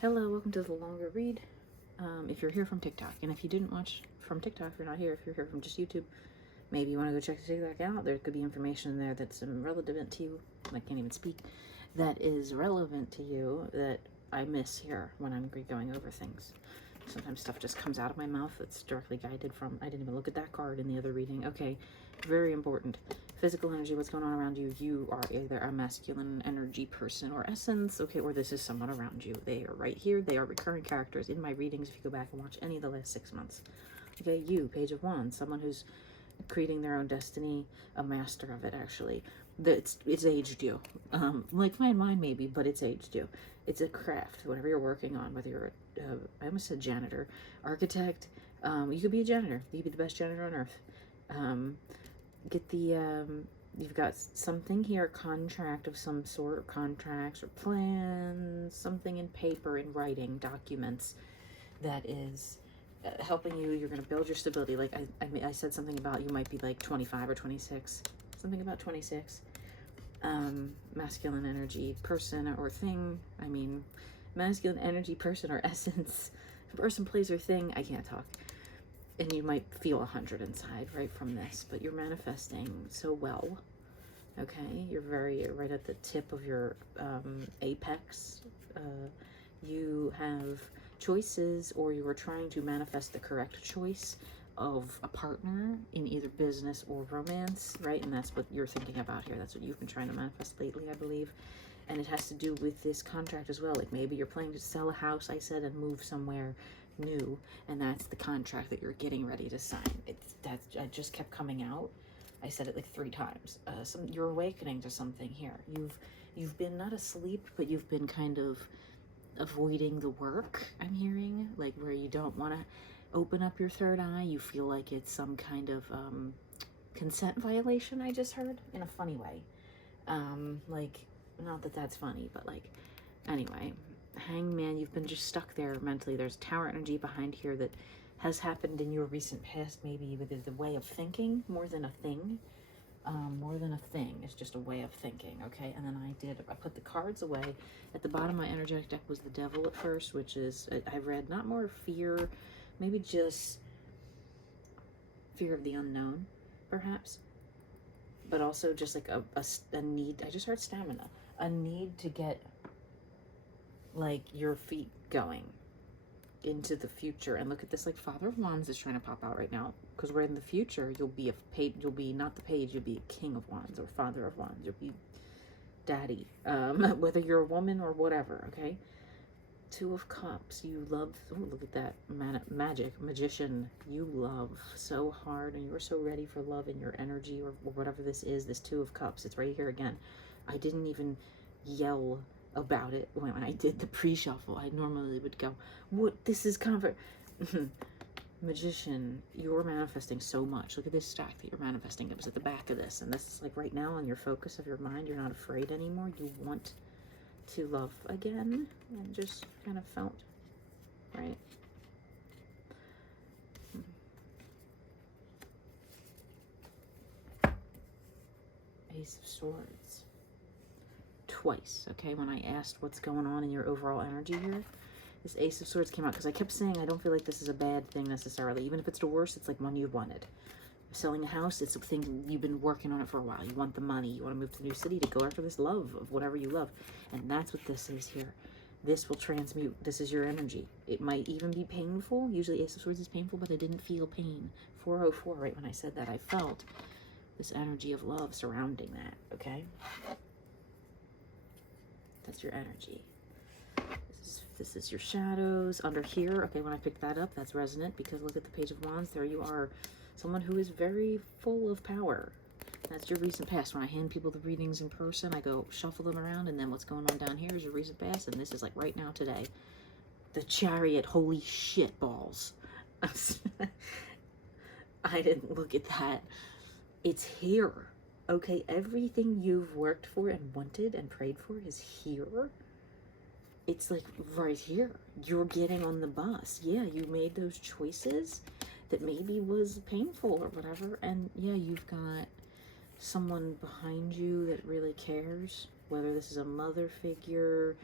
Hello, welcome to the longer read. If you're here from TikTok, and if you didn't watch from TikTok, you're not here. If you're here from just YouTube, maybe you want to go check the TikTok out. There could be information there that's relevant to you. I can't even speak. That is relevant to you that I miss here when I'm going over things. Sometimes stuff just comes out of my mouth that's directly guided from, I didn't even look at that card in the other reading. Okay, very important. Physical energy, what's going on around you. You are either a masculine energy person or essence, okay, or this is someone around you. They are right here. They are recurring characters in my readings if you go back and watch any of the last 6 months. Okay, you, Page of Wands, someone who's creating their own destiny, a master of it, actually. It's aged you. Like mine maybe, but it's aged you. It's a craft, whatever you're working on, whether you're I almost said janitor, architect, you could be a janitor. You could be the best janitor on earth. Get the, you've got something here, contract of some sort, contracts or plans, something in paper, in writing, documents that is helping you. You're going to build your stability. Like I said something about you might be like 25 or 26, something about 26. Masculine energy person or thing. I mean, masculine energy person or essence, person, place, or thing. I can't talk. And you might feel 100 inside right from this, but you're manifesting so well. Okay, you're right at the tip of your apex. You have choices, or you are trying to manifest the correct choice of a partner in either business or romance, right? And that's what you're thinking about here. That's what you've been trying to manifest lately, I believe. And it has to do with this contract as well. Like maybe you're planning to sell a house, I said, and move somewhere new, and that's the contract that you're getting ready to sign. I just kept coming out. I said it like 3 times. You're awakening to something here. You've been not asleep, but you've been kind of avoiding the work, I'm hearing, like where you don't want to open up your third eye. You feel like it's some kind of consent violation, I just heard, in a funny way. Like, not that that's funny, but like, anyway, Hangman, you've been just stuck there mentally. There's tower energy behind here that has happened in your recent past, maybe with the way of thinking more than a thing. More than a thing. It's just a way of thinking, okay? And then I put the cards away. At the bottom of my energetic deck was the Devil at first, which is, I read not more fear, maybe just fear of the unknown, perhaps. But also just like a need. I just heard stamina. A need to get like your feet going into the future. And look at this, like Father of Wands is trying to pop out right now, because we're in the future. You'll be not the page, you'll be King of Wands or Father of Wands. You'll be daddy, whether you're a woman or whatever, okay? 2 of Cups, you love, oh, look at that, magician, you love so hard, and you're so ready for love in your energy, or whatever this is, this 2 of Cups. It's right here again. I didn't even yell about it when I did the pre-shuffle. I normally would go, what, this is comfort. Magician, you're manifesting so much. Look at this stack that you're manifesting. It was at the back of this, and this is like right now on your focus of your mind. You're not afraid anymore. You want to love again, and just kind of felt right. Ace of Swords twice, okay? When I asked what's going on in your overall energy here, this Ace of Swords came out, because I kept saying I don't feel like this is a bad thing necessarily. Even if it's the worst, it's like one you wanted. Selling a house, it's a thing you've been working on it for a while. You want the money. You want to move to a new city to go after this love of whatever you love. And that's what this is here. This will transmute. This is your energy. It might even be painful. Usually Ace of Swords is painful, but I didn't feel pain. 404, right when I said that, I felt this energy of love surrounding that, okay? That's your energy. This is your shadows under here. Okay, when I picked that up, that's resonant, because look at the Page of Wands. There you are, someone who is very full of power. That's your recent past. When I hand people the readings in person, I go shuffle them around, and then what's going on down here is your recent past, and this is like right now, today. The Chariot, holy shit balls. I didn't look at that. It's here. Okay, everything you've worked for and wanted and prayed for is here. It's like right here. You're getting on the bus. Yeah, you made those choices that maybe was painful or whatever. And yeah, you've got someone behind you that really cares. Whether this is a mother figure,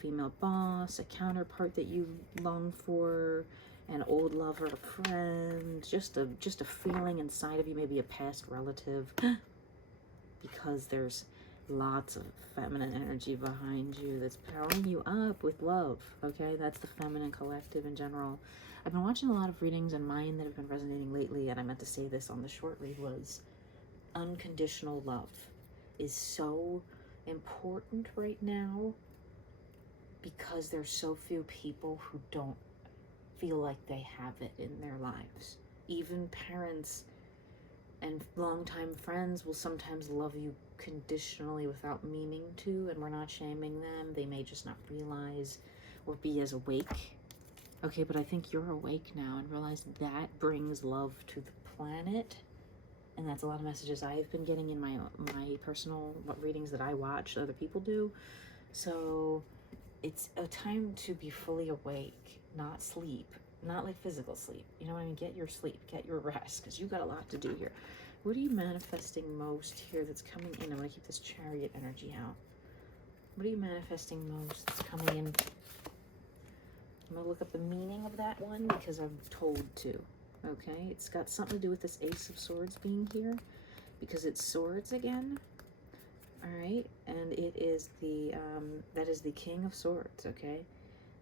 female boss, a counterpart that you long for, an old lover, a friend, just a feeling inside of you, maybe a past relative, because there's lots of feminine energy behind you that's powering you up with love, okay? That's the feminine collective in general. I've been watching a lot of readings, and mine that have been resonating lately, and I meant to say this on the short read, was unconditional love is so important right now because there's so few people who don't feel like they have it in their lives. Even parents and longtime friends will sometimes love you conditionally without meaning to, and we're not shaming them. They may just not realize or be as awake. Okay, but I think you're awake now and realize that brings love to the planet. And that's a lot of messages I've been getting in my personal readings that I watch other people do. So it's a time to be fully awake, not sleep, not like physical sleep. You know what I mean? Get your sleep, get your rest, because you got a lot to do here. What are you manifesting most here that's coming in? I'm going to keep this Chariot energy out. What are you manifesting most that's coming in? I'm going to look up the meaning of that one because I'm told to. Okay, it's got something to do with this Ace of Swords being here because it's swords again. All right, and it is the that is the King of Swords. Okay,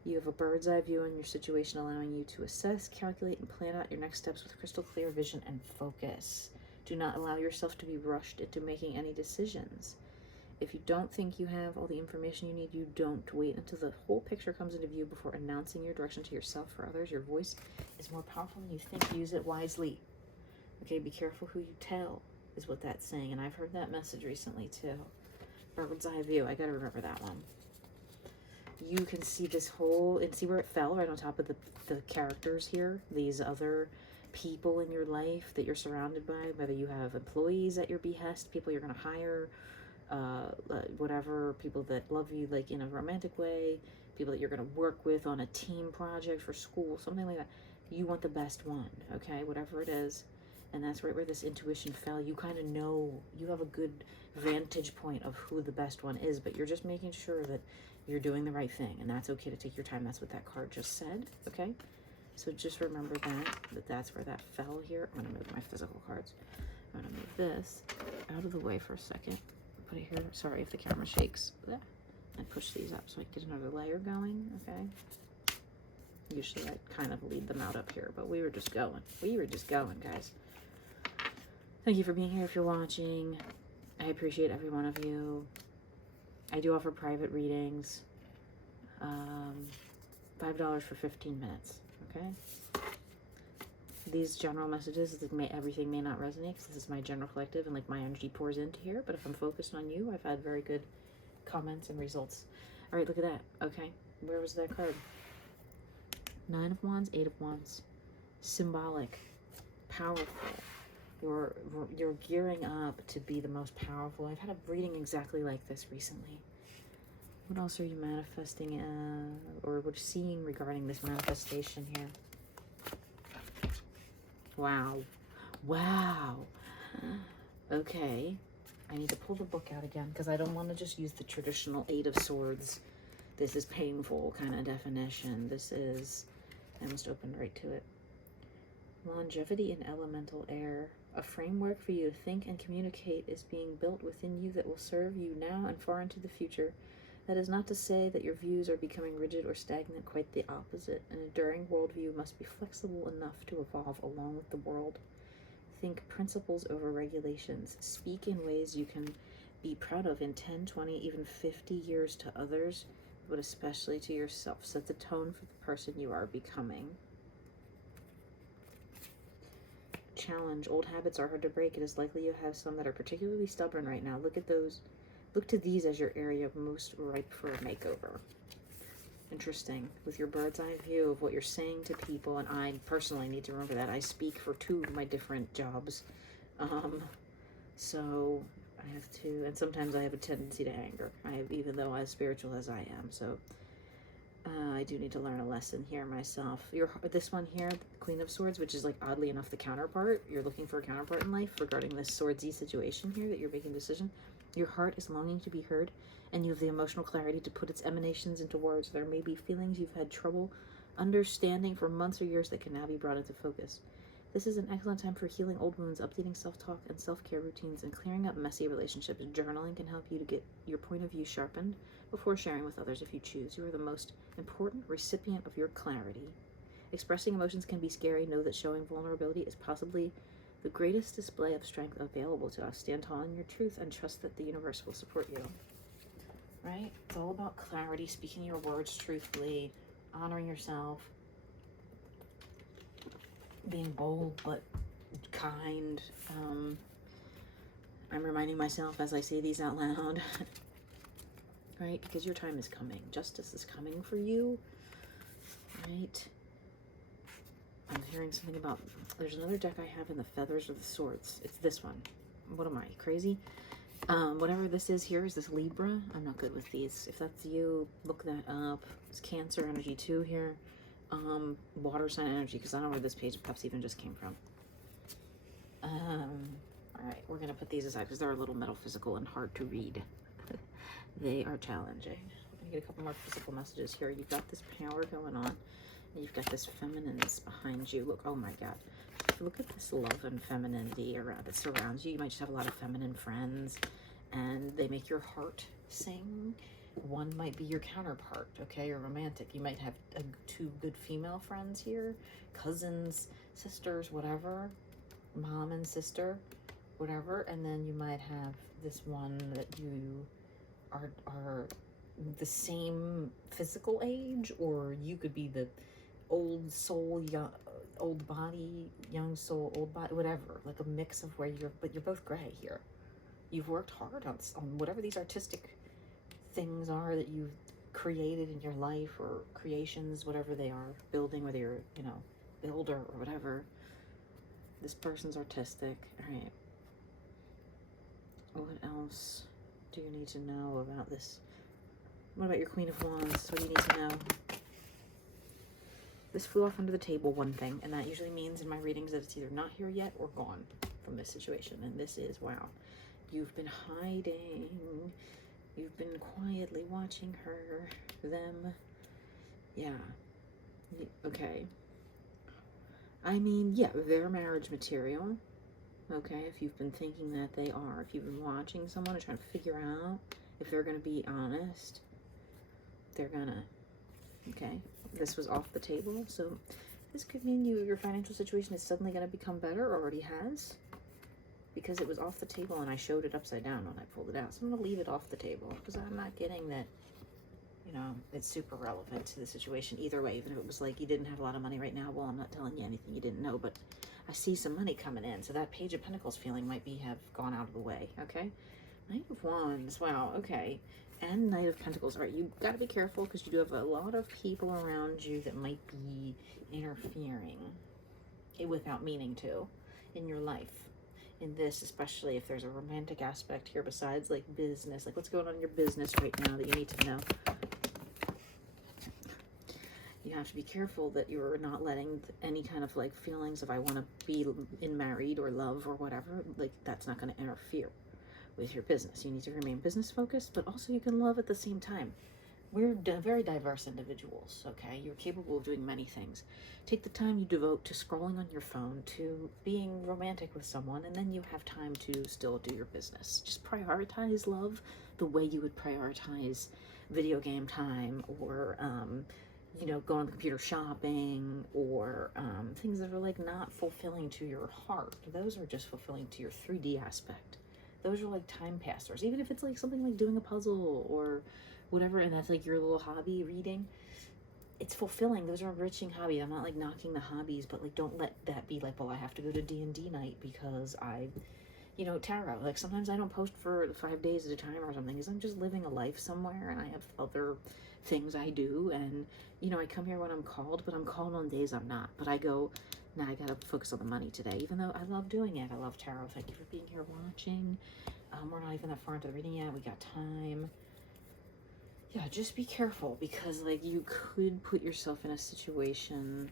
you have a bird's eye view on your situation, allowing you to assess, calculate, and plan out your next steps with crystal clear vision and focus. Do not allow yourself to be rushed into making any decisions. If you don't think you have all the information you need, you don't. Wait until the whole picture comes into view before announcing your direction to yourself or others. Your voice is more powerful than you think. Use it wisely. Okay, be careful who you tell, is what that's saying. And I've heard that message recently too. Bird's eye view. I gotta remember that one. You can see this whole, and see where it fell right on top of the characters here. These other people in your life that you're surrounded by, whether you have employees at your behest, people you're gonna hire, whatever, people that love you like in a romantic way, people that you're going to work with on a team project for school, something like that. You want the best one, okay, whatever it is. And that's right where this intuition fell. You kind of know, you have a good vantage point of who the best one is, but you're just making sure that you're doing the right thing, and that's okay to take your time. That's what that card just said, okay? So just remember that's where that fell here. I'm going to move my physical cards. I'm going to move this out of the way for a second. Put it here. Sorry if the camera shakes. I push these up so I can get another layer going, okay? Usually I kind of lead them out up here, but we were just going. We were just going, guys. Thank you for being here if you're watching. I appreciate every one of you. I do offer private readings. $5 for 15 minutes, okay? These general messages, everything may not resonate because this is my general collective and like my energy pours into here, but if I'm focused on you, I've had very good comments and results. All right, look at that. Okay, where was that card? 9 of Wands, 8 of Wands. Symbolic, powerful. You're gearing up to be the most powerful. I've had a reading exactly like this recently. What else are you manifesting or what seeing regarding this manifestation here? Wow. Wow. Okay. I need to pull the book out again because I don't want to just use the traditional 8 of Swords. This is painful kind of definition. This is, I almost opened right to it. Longevity in elemental air. A framework for you to think and communicate is being built within you that will serve you now and far into the future. That is not to say that your views are becoming rigid or stagnant, quite the opposite. An enduring worldview must be flexible enough to evolve along with the world. Think principles over regulations. Speak in ways you can be proud of in 10, 20, even 50 years to others, but especially to yourself. Set the tone for the person you are becoming. Challenge. Old habits are hard to break. It is likely you have some that are particularly stubborn right now. Look at those. Look to these as your area most ripe for a makeover. Interesting. With your bird's eye view of what you're saying to people, and I personally need to remember that. I speak for 2 of my different jobs. So I have to, and sometimes I have a tendency to anger. Even though as spiritual as I am. So I do need to learn a lesson here myself. This one here, Queen of Swords, which is like oddly enough the counterpart. You're looking for a counterpart in life regarding this swordsy situation here that you're making a decision. Your heart is longing to be heard, and you have the emotional clarity to put its emanations into words. There may be feelings you've had trouble understanding for months or years that can now be brought into focus. This is an excellent time for healing old wounds, updating self-talk and self-care routines, and clearing up messy relationships. Journaling can help you to get your point of view sharpened before sharing with others if you choose. You are the most important recipient of your clarity. Expressing emotions can be scary. Know that showing vulnerability is possibly the greatest display of strength available to us. Stand tall in your truth and trust that the universe will support you. Right? It's all about clarity, speaking your words truthfully, honoring yourself, being bold but kind. I'm reminding myself as I say these out loud, right? Because your time is coming. Justice is coming for you, right? I'm hearing something about, there's another deck I have in the Feathers of the Swords. It's this one. What am I, crazy? Whatever this is here, is this Libra? I'm not good with these. If that's you, look that up. It's Cancer energy too here. Water sign energy, because I don't know where this Page of Cups even just came from. All right, we're going to put these aside because they're a little metaphysical and hard to read. They are challenging. We're going to get a couple more physical messages here. You've got this power going on, and you've got this feminineness behind you. Look, oh my God. Look at this love and femininity around that surrounds you. You might just have a lot of feminine friends, and they make your heart sing. One might be your counterpart, okay, or romantic. You might have two good female friends here, cousins, sisters, whatever, mom and sister, whatever, and then you might have this one that you are the same physical age, or you could be the old soul, young, old body, young soul, old body, whatever, like a mix of where but you're both gray here. You've worked hard on whatever these artistic things are that you've created in your life, or creations, whatever they are, building, whether you're, builder or whatever. This person's artistic. All right. What else do you need to know about this? What about your Queen of Wands? What do you need to know? This flew off under the table, one thing, and that usually means in my readings that it's either not here yet or gone from this situation. And this is, wow, you've been hiding. You've been quietly watching her, them. Yeah. Okay. I mean, yeah, they're marriage material. Okay, if you've been thinking that they are. If you've been watching someone and trying to figure out if they're going to be honest, they're going to. Okay, this was off the table. So this could mean your financial situation is suddenly going to become better, or already has. Because it was off the table and I showed it upside down when I pulled it out. So I'm going to leave it off the table because I'm not getting that, it's super relevant to the situation either way. Even if it was like you didn't have a lot of money right now, well, I'm not telling you anything you didn't know, but I see some money coming in. So that Page of Pentacles feeling might have gone out of the way, okay? Knight of Wands, wow, okay. And Knight of Pentacles. All right, you got to be careful because you do have a lot of people around you that might be interfering without meaning to in your life. In this, especially if there's a romantic aspect here besides like business, like what's going on in your business right now that you need to know. You have to be careful that you're not letting any kind of like feelings of I want to be in married or love or whatever, like that's not going to interfere with your business. You need to remain business focused, but also you can love at the same time. We're very diverse individuals, okay? You're capable of doing many things. Take the time you devote to scrolling on your phone, to being romantic with someone, and then you have time to still do your business. Just prioritize love the way you would prioritize video game time, or, going computer shopping, or things that are like not fulfilling to your heart. Those are just fulfilling to your 3D aspect. Those are like time passers. Even if it's like something like doing a puzzle or whatever, and that's like your little hobby, reading, it's fulfilling. Those are enriching hobbies. I'm not like knocking the hobbies, but like don't let that be like, well, I have to go to D&D night because tarot, like sometimes I don't post for 5 days at a time or something because I'm just living a life somewhere and I have other things I do, and I come here when I'm called, but I'm called on days I'm not. But I go, nah, I gotta focus on the money today, even though I love doing it. I love tarot. Thank you for being here watching. We're not even that far into the reading yet. We got time. Yeah, just be careful because like you could put yourself in a situation,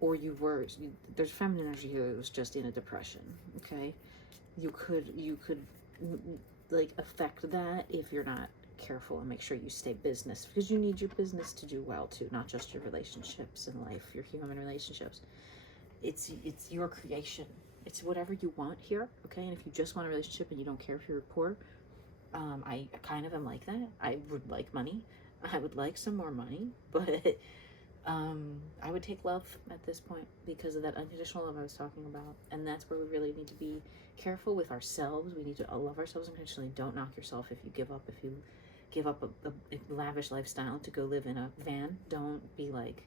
or there's feminine energy here that was just in a depression, okay? You could like affect that if you're not careful, and make sure you stay business, because you need your business to do well too, not just your relationships in life, your human relationships. It's your creation. It's whatever you want here, okay? And if you just want a relationship and you don't care if you're poor, I kind of am like that. I would like money. I would like some more money, but I would take love at this point because of that unconditional love I was talking about. And that's where we really need to be careful with ourselves. We need to love ourselves unconditionally. Don't knock yourself if you give up. If you give up a lavish lifestyle to go live in a van, don't be like,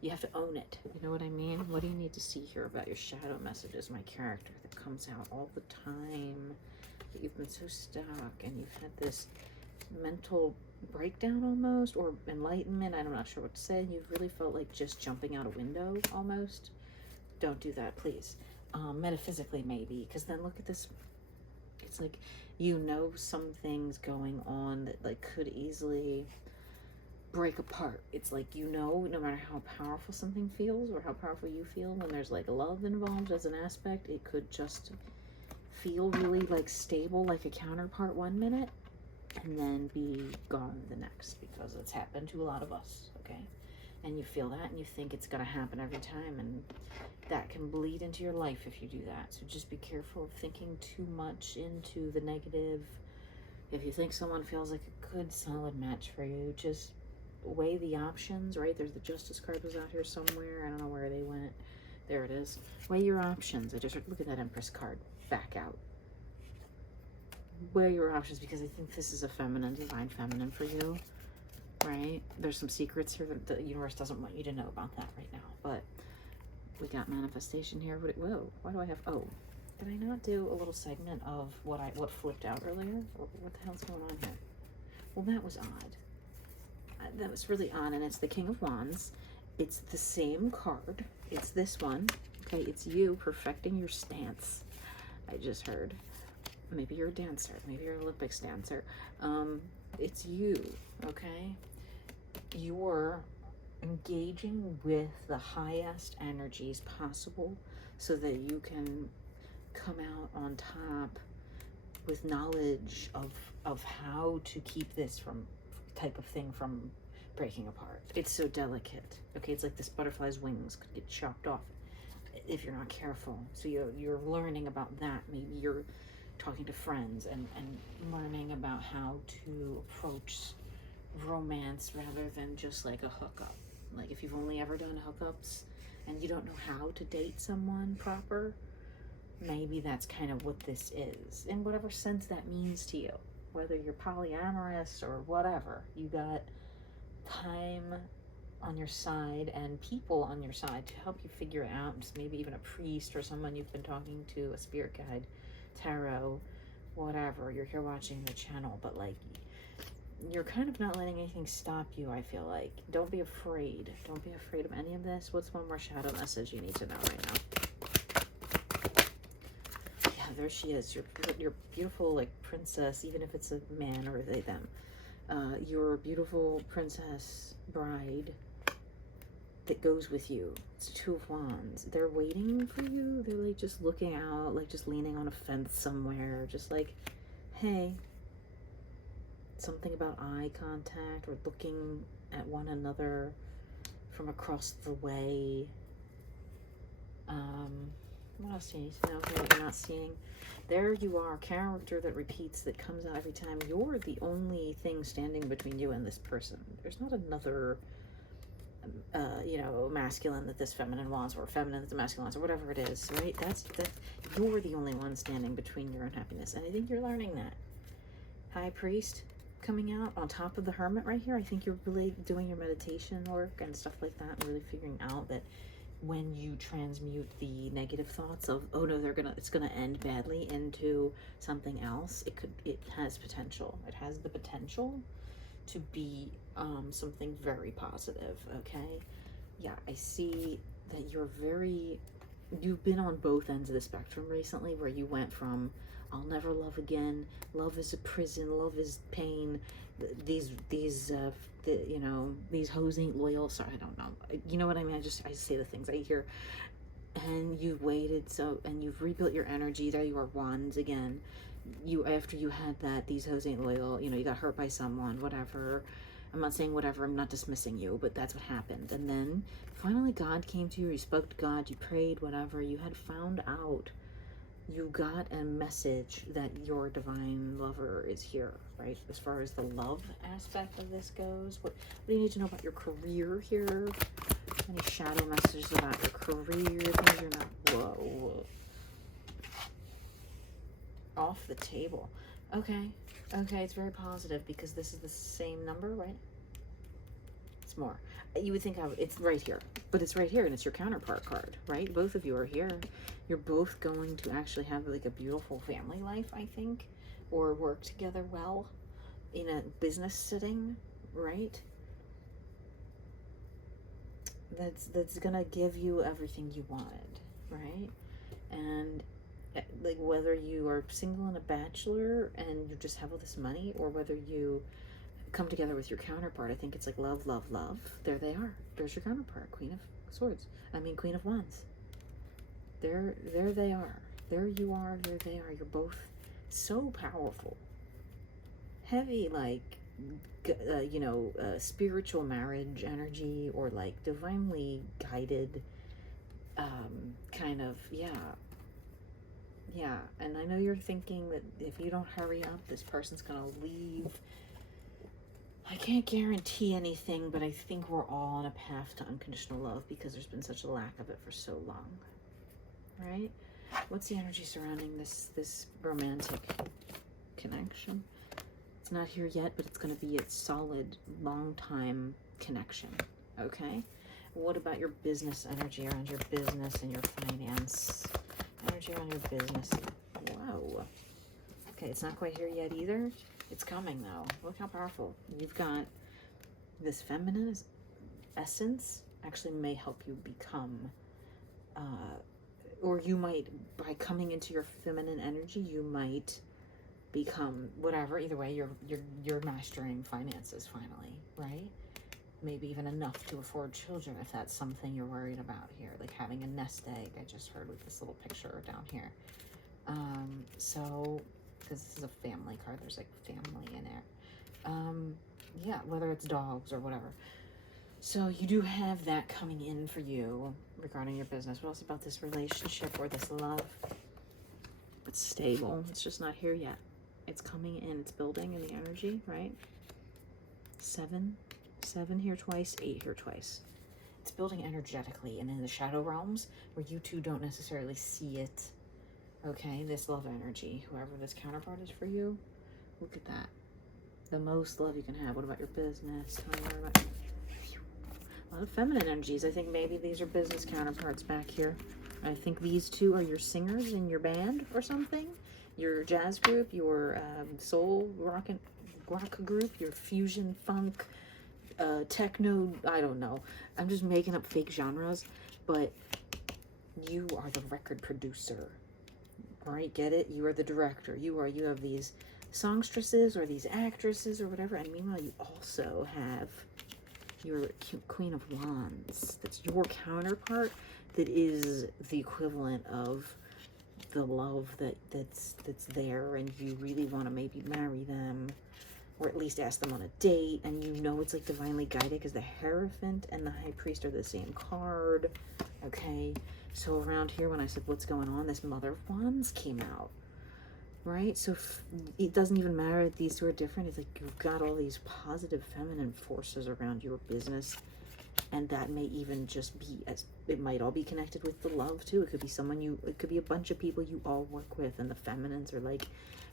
you have to own it. You know what I mean? What do you need to see here about your shadow messages, my character, that comes out all the time? That you've been so stuck and you've had this mental breakdown almost, or enlightenment. I'm not sure what to say. You've really felt like just jumping out a window almost. Don't do that, please. Metaphysically, maybe, because then look at this. It's like, you know, some things going on that like could easily break apart. It's like, you know, no matter how powerful something feels or how powerful you feel, when there's like love involved as an aspect, it could just feel really like stable, like a counterpart 1 minute, and then be gone the next, because it's happened to a lot of us, okay? And you feel that and you think it's gonna happen every time, and that can bleed into your life if you do that. So just be careful of thinking too much into the negative. If you think someone feels like a good solid match for you, just weigh the options, right? There's the Justice card was out here somewhere. I don't know where they went. There it is. Weigh your options. I just look at that Empress card. Back out. Weigh your options, because I think this is a feminine, divine feminine for you, right? There's some secrets here that the universe doesn't want you to know about that right now. But we got manifestation here. Whoa, why do I have, oh, did I not do a little segment of what flipped out earlier? What the hell's going on here? Well, that was odd. That was really odd, and it's the King of Wands. It's the same card. It's this one. Okay, it's you perfecting your stance. I just heard. Maybe you're a dancer. Maybe you're an Olympics dancer. It's you, okay? You're engaging with the highest energies possible so that you can come out on top with knowledge of how to keep this type of thing from breaking apart. It's so delicate, okay? It's like this butterfly's wings could get chopped off if you're not careful. So you're learning about that. Maybe you're talking to friends and learning about how to approach romance rather than just like a hookup. Like if you've only ever done hookups and you don't know how to date someone proper, maybe that's kind of what this is, in whatever sense that means to you. Whether you're polyamorous or whatever, you got time on your side and people on your side to help you figure it out. Just maybe even a priest or someone you've been talking to, a spirit guide, tarot, whatever. You're here watching the channel, but like, you're kind of not letting anything stop you, I feel like. Don't be afraid. Don't be afraid of any of this. What's one more shadow message you need to know right now? Yeah, there she is. Your beautiful, like, princess, even if it's a man or they, them. Your beautiful princess bride that goes with you. It's Two of Wands. They're waiting for you. They're like just looking out, like just leaning on a fence somewhere, just like, hey. Something about eye contact or looking at one another from across the way. What else do you need to know here that you're not seeing? There you are, character that repeats, that comes out every time. You're the only thing standing between you and this person. There's not another, you know, masculine that this feminine wants, or feminine that the masculine wants, or whatever it is, right? That's you're the only one standing between your unhappiness. And I think you're learning that. High Priest coming out on top of the Hermit right here. I think you're really doing your meditation work and stuff like that, and really figuring out that when you transmute the negative thoughts of, oh no, it's gonna end badly, into something else, it has potential. It has the potential to be something very positive, okay? Yeah, I see that you've been on both ends of the spectrum recently, where you went from, I'll never love again, love is a prison, love is pain, these you know, these hoes ain't loyal. Sorry, I don't know. You know what I mean? I say the things I hear. And you've waited, and you've rebuilt your energy. There you are, Wands again. after you had that, these hoes ain't loyal, you know, you got hurt by someone, whatever. I'm not saying whatever, I'm not dismissing you, but that's what happened. And then finally God came to you, you spoke to God, you prayed, whatever. You had found out, you got a message that your divine lover is here, right? As far as the love aspect of this goes, what do you need to know about your career here? Any shadow messages about your career, things you're not, whoa, off the table. Okay, it's very positive because this is the same number, right? It's more. You would think it's right here, but it's right here, and it's your counterpart card, right? Both of you are here. You're both going to actually have like a beautiful family life, I think, or work together well in a business setting, right? That's gonna give you everything you wanted, right? And like whether you are single and a bachelor and you just have all this money, or whether you come together with your counterpart, I think it's like love, love, love. There they are. There's your counterpart, Queen of Swords. I mean, Queen of Wands. There they are. There you are. There they are. You're both so powerful. Heavy, like, you know, spiritual marriage energy, or like divinely guided, kind of, yeah. And I know you're thinking that if you don't hurry up, this person's gonna leave. I can't guarantee anything, but I think we're all on a path to unconditional love because there's been such a lack of it for so long, right? What's the energy surrounding this romantic connection? It's not here yet, but it's going to be a solid, long-time connection, okay? What about your business energy around your business and your finance? Energy around your business. Wow. Okay, it's not quite here yet either. It's coming, though. Look how powerful. You've got this feminine essence actually may help you become, or you might, by coming into your feminine energy, you might become whatever. Either way, you're mastering finances finally, right? Maybe even enough to afford children if that's something you're worried about here, like having a nest egg. I just heard with this little picture down here. So, because this is a family card, there's like family in there. Yeah, whether it's dogs or whatever. So you do have that coming in for you regarding your business. What else about this relationship or this love? It's stable. It's just not here yet. It's coming in. It's building in the energy, right? 7 here twice, 8 here twice. It's building energetically and in the shadow realms where you two don't necessarily see it. Okay, this love energy, whoever this counterpart is for you, look at that. The most love you can have. What about your business? Tell me more about a lot of feminine energies. I think maybe these are business counterparts back here. I think these two are your singers in your band or something. Your jazz group, your soul rock group, your fusion funk, techno, I don't know. I'm just making up fake genres, but you are the record producer. Right, get it? You are the director. You have these songstresses or these actresses or whatever, and meanwhile you also have your Queen of Wands. That's your counterpart. That is the equivalent of the love that's there, and you really want to maybe marry them, or at least ask them on a date, and you know it's like divinely guided because the Hierophant and the High Priest are the same card. Okay, so around here when I said what's going on, this Mother of Wands came out, right? So it doesn't even matter that these two are different. It's like you've got all these positive feminine forces around your business, and that may even just be, as it might all be connected with the love too. It could be it could be a bunch of people you all work with, and the feminines are like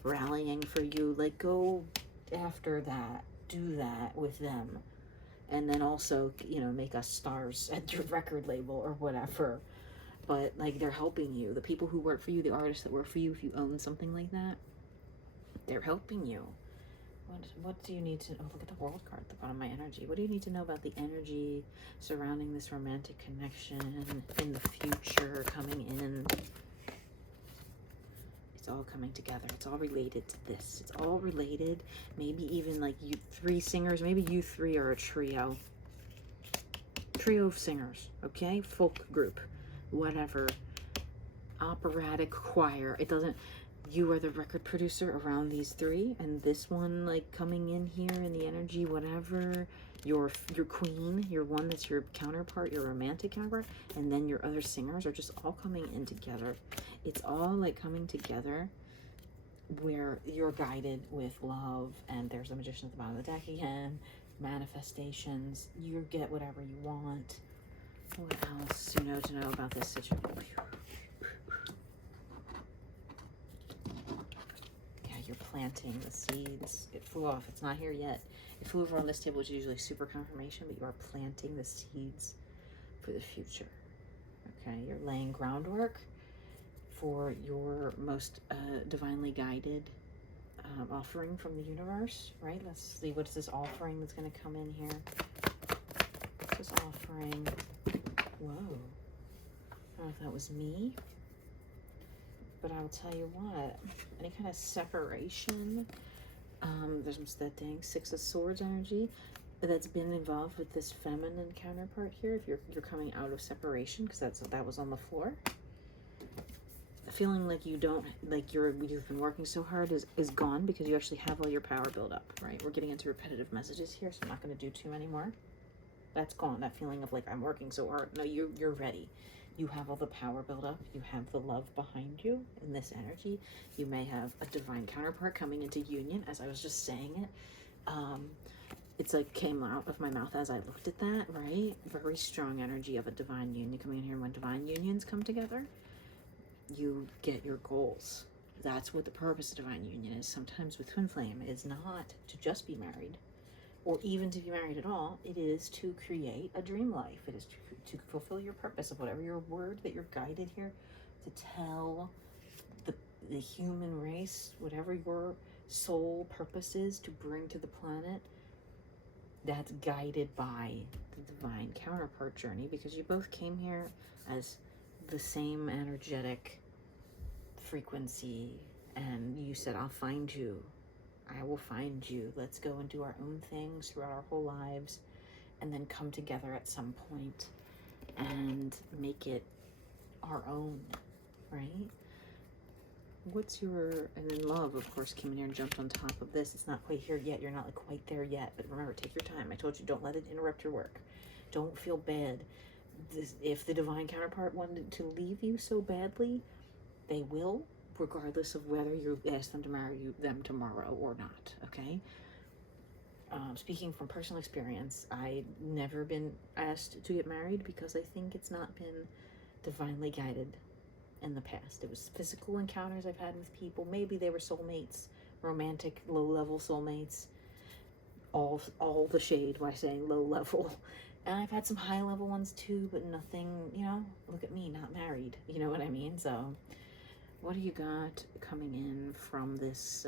rallying for you, like go after that, do that with them, and then also, you know, make us stars at your record label or whatever. But like they're helping you. The people who work for you, the artists that work for you, if you own something like that, they're helping you. What do you need to, oh, look at the World card at the bottom of my energy. What do you need to know about the energy surrounding this romantic connection in the future coming in? It's all coming together. It's all related to this. It's all related. Maybe even like you three singers, maybe you three are a trio of singers, okay? Folk group, whatever, operatic choir. It doesn't, You are the record producer around these three, and this one, like, coming in here in the energy, whatever, your queen, your one that's your counterpart, your romantic counterpart, and then your other singers are just all coming in together. It's all like coming together where you're guided with love, and there's a magician at the bottom of the deck again, manifestations, you get whatever you want. What else to know about this situation? Yeah, you're planting the seeds. It flew off. It's not here yet. It flew over on this table, which is usually super confirmation, but you are planting the seeds for the future. Okay, you're laying groundwork for your most divinely guided offering from the universe, right? Let's see, what's this offering that's going to come in here? What's this offering? Whoa. I don't know if that was me, but I'll tell you what, any kind of separation, there's that thing, Six of Swords energy, that's been involved with this feminine counterpart here. If you're coming out of separation, because that was on the floor. Feeling like you don't, like you've been working so hard is gone, because you actually have all your power built up, right? We're getting into repetitive messages here, so I'm not going to do too many more. That's gone. That feeling of like, I'm working so hard. No, you're ready. You have all the power built up. You have the love behind you in this energy. You may have a divine counterpart coming into union, as I was just saying it. It's like came out of my mouth as I looked at that, right? Very strong energy of a divine union coming in here. When divine unions come together, you get your goals. That's what the purpose of divine union is. Sometimes with twin flame, it is not to just be married, or even to be married at all. It is to create a dream life. It is to fulfill your purpose of whatever your word that you're guided here to tell the human race, whatever your soul purpose is to bring to the planet. That's guided by the divine counterpart journey, because you both came here as the same energetic frequency, and you said, I'll find you. I will find you. Let's go and do our own things throughout our whole lives, and then come together at some point and make it our own, right? What's your, and then love, of course, came in here and jumped on top of this. It's not quite here yet. You're not like quite there yet, but remember, take your time. I told you, don't let it interrupt your work. Don't feel bad. If the divine counterpart wanted to leave you so badly, they will, regardless of whether you ask them to marry them tomorrow or not, okay? Speaking from personal experience, I've never been asked to get married because I think it's not been divinely guided in the past. It was physical encounters I've had with people. Maybe they were soulmates, romantic, low-level soulmates, all the shade by saying low level. And I've had some high level ones too, but nothing, you know, look at me, not married. You know what I mean? So what do you got coming in from this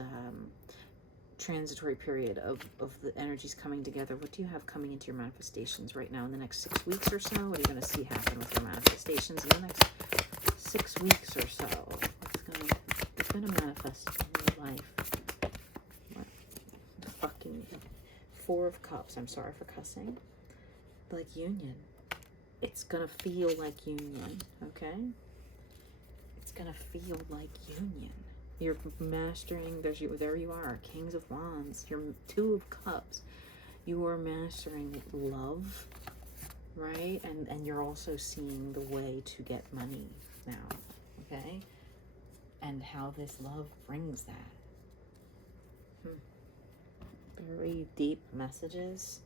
transitory period of the energies coming together? What do you have coming into your manifestations right now in the next 6 weeks or so? What are you going to see happen with your manifestations in the next 6 weeks or so? What's going to manifest in your life? What? The fucking Four of Cups. I'm sorry for cussing. Like union. It's gonna feel like union, okay? It's gonna feel like union. You're mastering, there you are, Kings of Wands, you're Two of Cups. You are mastering love, right? And you're also seeing the way to get money now, okay? And how this love brings that. Very deep messages.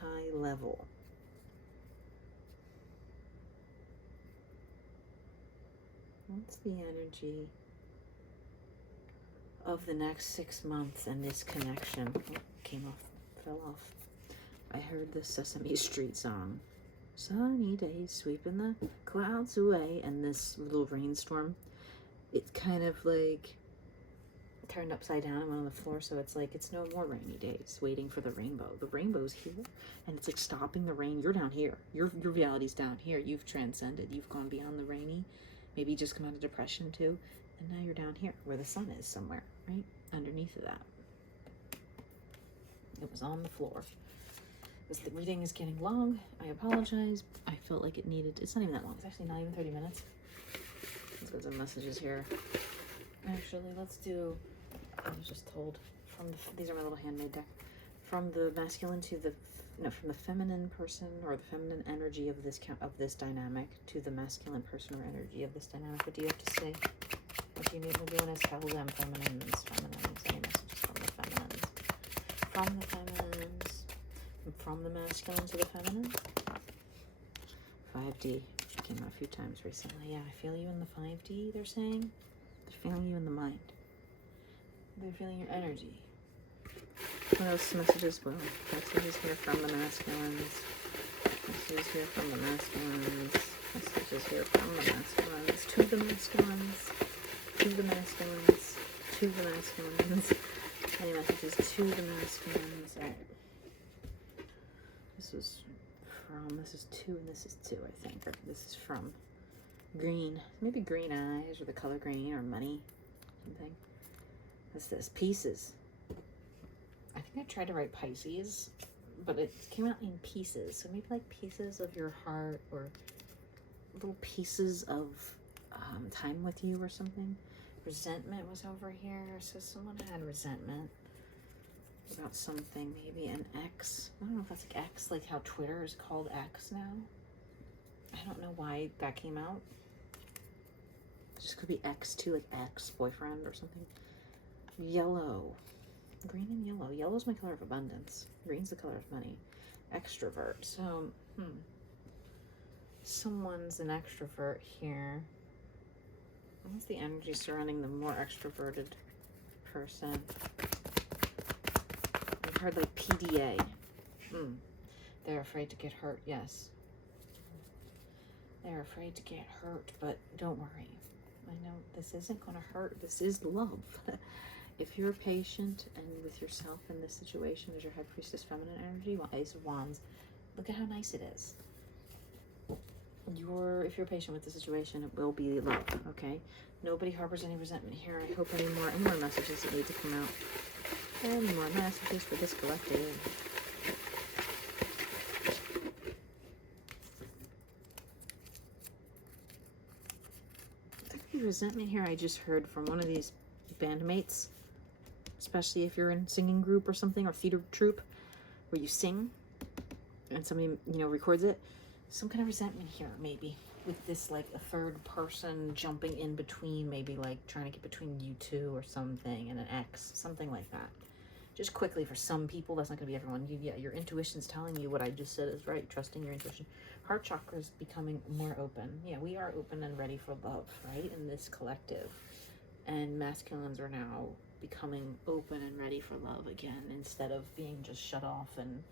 High level. What's the energy of the next 6 months and this connection? Oh, fell off. I heard the Sesame Street song. Sunny days sweeping the clouds away, and this little rainstorm. It's kind of like turned upside down and went on the floor, so it's like it's no more rainy days waiting for the rainbow. The rainbow's here, and it's like stopping the rain. You're down here. Your reality's down here. You've transcended. You've gone beyond the rainy. Maybe you just come out of depression too, and now you're down here where the sun is somewhere, right underneath of that. It was on the floor. The reading is getting long. I apologize. I felt like it needed. It's not even that long. It's actually not even 30 minutes. Let's get some messages here. Actually, let's do, I was just told, from the, these are my little handmade deck, from the masculine to the, no, from the feminine person or the feminine energy of this dynamic to the masculine person or energy of this dynamic. What do you have to say? What you need to do is tell them, feminines, any messages from the feminines. From the feminines, and from the masculine to the feminine. 5D came out a few times recently. Yeah, I feel you in the 5D, they're saying. They're feeling you in the mind. They're feeling your energy. What else messages? Well, messages here from the masculines. Messages here from the masculines. Messages here from the masculines. To the masculines. To the masculines. To the masculines. Any messages to the masculines? Alright. This is two, and this is two, I think. Or this is from green. Maybe green eyes, or the color green, or money. Something. What's this? Pieces. I think I tried to write Pisces, but it came out in pieces. So maybe like pieces of your heart, or little pieces of time with you or something. Resentment was over here. So someone had resentment about something. Maybe an X. I don't know if that's like X, like how Twitter is called X now. I don't know why that came out. It just could be X too, like ex-boyfriend or something. Yellow. Green and yellow. Yellow's my color of abundance. Green's the color of money. Extrovert. So, someone's an extrovert here. What's the energy surrounding the more extroverted person? I've heard like PDA. They're afraid to get hurt. Yes. They're afraid to get hurt, but don't worry. I know this isn't going to hurt. This is love. If you're patient and with yourself in this situation as your High Priestess feminine energy, Ace of Wands, look at how nice it is. If you're patient with the situation, it will be love, okay? Nobody harbors any resentment here. I hope any more messages that need to come out. Any more messages for this collective. There could be resentment here. I just heard from one of these bandmates, especially if you're in singing group or something, or theater troupe where you sing and somebody, records it. Some kind of resentment here, maybe, with this, like, a third person jumping in between, maybe, like, trying to get between you two or something, and an ex, something like that. Just quickly, for some people, that's not going to be everyone. Your intuition's telling you what I just said is right, trusting your intuition. Heart chakra is becoming more open. Yeah, we are open and ready for love, right, in this collective. And masculines are now becoming open and ready for love again, instead of being just shut off and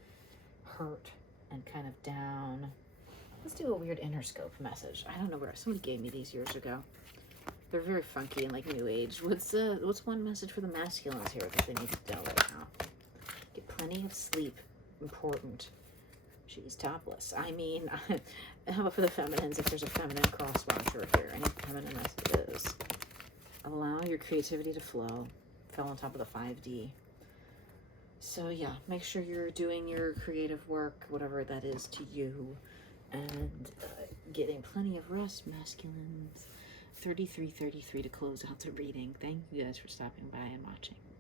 hurt and kind of down. Let's do a weird Interscope message. I don't know where somebody gave me these years ago. They're very funky and like new age. What's one message for the masculines here that they need to know right now? Get plenty of sleep. Important. She's topless. I mean, how about for the feminines? If there's a feminine cross watcher here, any feminine messages? Allow your creativity to flow. Fell on top of the 5D. So yeah, make sure you're doing your creative work, whatever that is to you, and getting plenty of rest, masculines. 3333 to close out the reading. Thank you guys for stopping by and watching.